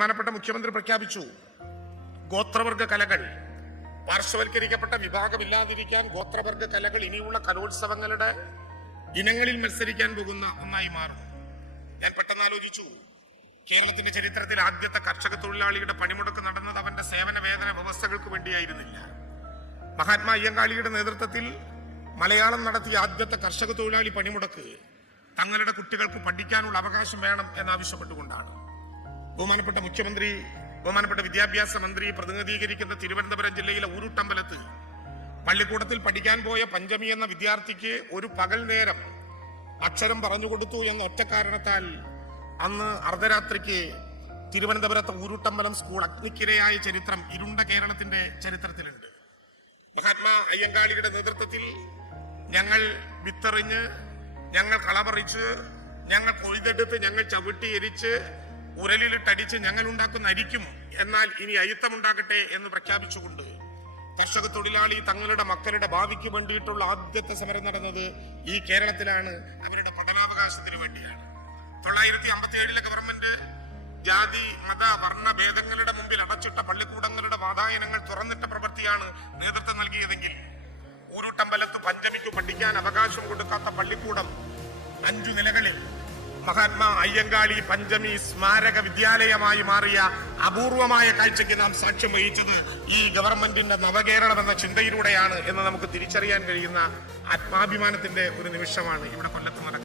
ബഹുമാനപ്പെട്ട മുഖ്യമന്ത്രി പ്രഖ്യാപിച്ചു, ഗോത്രവർഗ കലകൾ, പാർശ്വവൽക്കരിക്കപ്പെട്ട വിഭാഗമില്ലാതിരിക്കാൻ ഗോത്രവർഗ കലകൾ ഇനിയുള്ള കലോത്സവങ്ങളുടെ ഇനങ്ങളിൽ മത്സരിക്കാൻ പോകുന്ന ഒന്നായി മാറും. ഞാൻ പെട്ടെന്ന് ആലോചിച്ചു, കേരളത്തിന്റെ ചരിത്രത്തിൽ ആദ്യത്തെ കർഷക തൊഴിലാളിയുടെ പണിമുടക്ക് നടന്നത് അവന്റെ സേവന വേതന വ്യവസ്ഥകൾക്ക് വേണ്ടിയായിരുന്നില്ല. മഹാത്മാ അയ്യങ്കാളിയുടെ നേതൃത്വത്തിൽ മലയാളം നടത്തിയ ആദ്യത്തെ കർഷക തൊഴിലാളി പണിമുടക്ക് തങ്ങളുടെ കുട്ടികൾക്ക് പഠിക്കാനുള്ള അവകാശം വേണം എന്നാവശ്യപ്പെട്ടുകൊണ്ടാണ്. ബഹുമാനപ്പെട്ട മുഖ്യമന്ത്രി, ബഹുമാനപ്പെട്ട വിദ്യാഭ്യാസ മന്ത്രി പ്രതിനിധീകരിക്കുന്ന തിരുവനന്തപുരം ജില്ലയിലെ ഊരുട്ടമ്പലത്ത് പള്ളിക്കൂടത്തിൽ പഠിക്കാൻ പോയ പഞ്ചമി എന്ന വിദ്യാർത്ഥിക്ക് ഒരു പകൽ നേരം അക്ഷരം പറഞ്ഞുകൊടുത്തു എന്ന ഒറ്റ കാരണത്താൽ അന്ന് അർദ്ധരാത്രിക്ക് തിരുവനന്തപുരത്തെ ഊരുട്ടമ്പലം സ്കൂൾ അഗ്നിക്കിരയായ ചരിത്രം ഇരുണ്ട കേരളത്തിന്റെ ചരിത്രത്തിലുണ്ട്. മഹാത്മാ അയ്യങ്കാളിയുടെ നേതൃത്വത്തിൽ ഞങ്ങൾ വിത്തെറിഞ്ഞ്, ഞങ്ങൾ കളപറിച്ച്, ഞങ്ങൾ കൊയ്തെടുത്ത്, ഞങ്ങൾ ചവിട്ടി എരിച്ച്, ഉരലിലിട്ടടിച്ച് ഞങ്ങൾ ഉണ്ടാക്കുന്ന അരിക്കും, എന്നാൽ ഇനി അയിത്തമുണ്ടാകട്ടെ എന്ന് പ്രഖ്യാപിച്ചുകൊണ്ട് കർഷക തൊഴിലാളി തങ്ങളുടെ മക്കളുടെ ഭാവിക്ക് വേണ്ടിയിട്ടുള്ള ആദ്യത്തെ സമരം നടന്നത് ഈ കേരളത്തിലാണ്. അവരുടെ പഠനാവകാശത്തിന് വേണ്ടിയാണ്. 1957 ഗവൺമെന്റ് ജാതി മത വർണ്ണ ഭേദങ്ങളുടെ മുമ്പിൽ അടച്ചിട്ട പള്ളിക്കൂടങ്ങളുടെ വാതായനങ്ങൾ തുറന്നിട്ട പ്രവൃത്തിയാണ് നേതൃത്വം നൽകിയതെങ്കിൽ ഊരുട്ടമ്പലത്ത് പഞ്ചമിക്ക് പഠിക്കാൻ അവകാശം കൊടുക്കാത്ത പള്ളിക്കൂടം 5 നിലകളിൽ മഹാത്മാ അയ്യങ്കാളി പഞ്ചമി സ്മാരക വിദ്യാലയമായി മാറിയ അപൂർവമായ കാഴ്ചയ്ക്ക് നാം സാക്ഷ്യം വഹിച്ചത് ഈ ഗവൺമെന്റിന്റെ നവകേരളം എന്ന ചിന്തയിലൂടെയാണ് എന്ന് നമുക്ക് തിരിച്ചറിയാൻ കഴിയുന്ന ആത്മാഭിമാനത്തിന്റെ ഒരു നിമിഷമാണ് ഇവിടെ കൊല്ലത്ത് നടക്കുന്നത്.